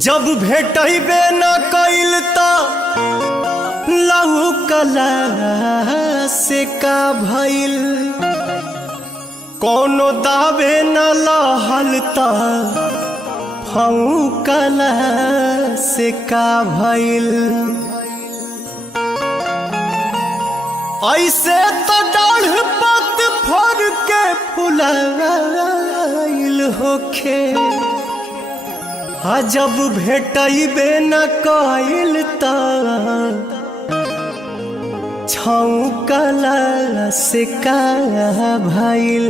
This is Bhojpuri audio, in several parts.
जब भेटबे न कइल त लहू कला से का भइल, कोनो दावे न लहल त फऊ कला से का भइल। ऐसे तो डाढ़ पत फर के फुलाइल होखे, जब भेटबे न कइल त छौकला से का भइल।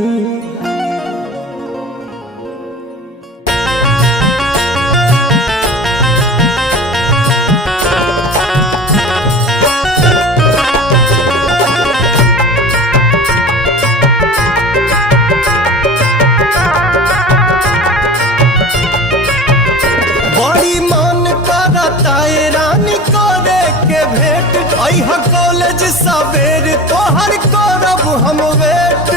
कॉलेज सवेर तोहर करब हम वेट,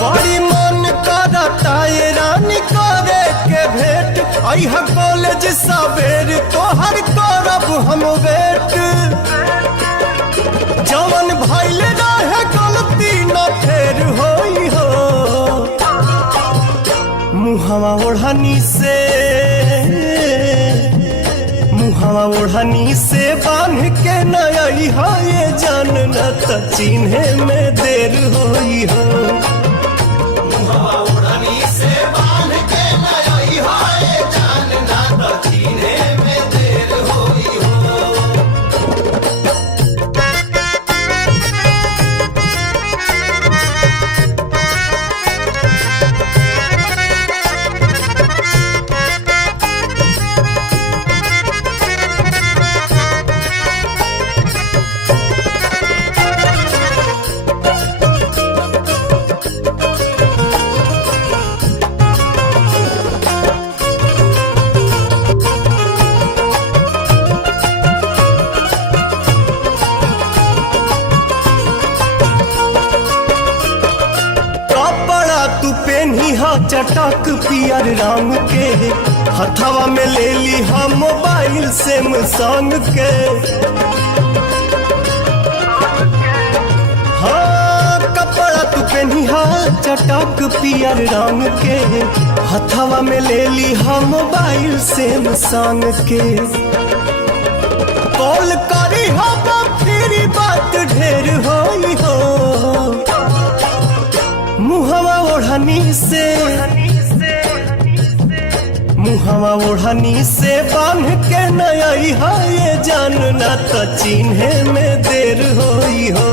बड़ी मन करता ये रानी करे के भेंट। अइहा कॉलेज सवेर तोहर करब हम वेट, जवन भइल रहे गलती न फेर होई हो। मुहवा ओढ़नी से ओढ़नी से बांध के नई हो, ये जान न त चिन्हे में देर होई हो। ओढ़नी से बांध के नई हो, ये जान न त चिन्हे में देर होई हो। चटक पियर रंग के हथवा में ले ली हम मोबाइल सैमसंग के। हाँ कपड़ा तू पहनिहा चटक पियर रंग के हथवा में ले ली हम मोबाइल सैमसंग के। कॉल करी हम फिर बात ढेर होई हो। मुहवा ओढ़नी से बांध के नई हो, ये जान न त चिन्हे में देर होई हो।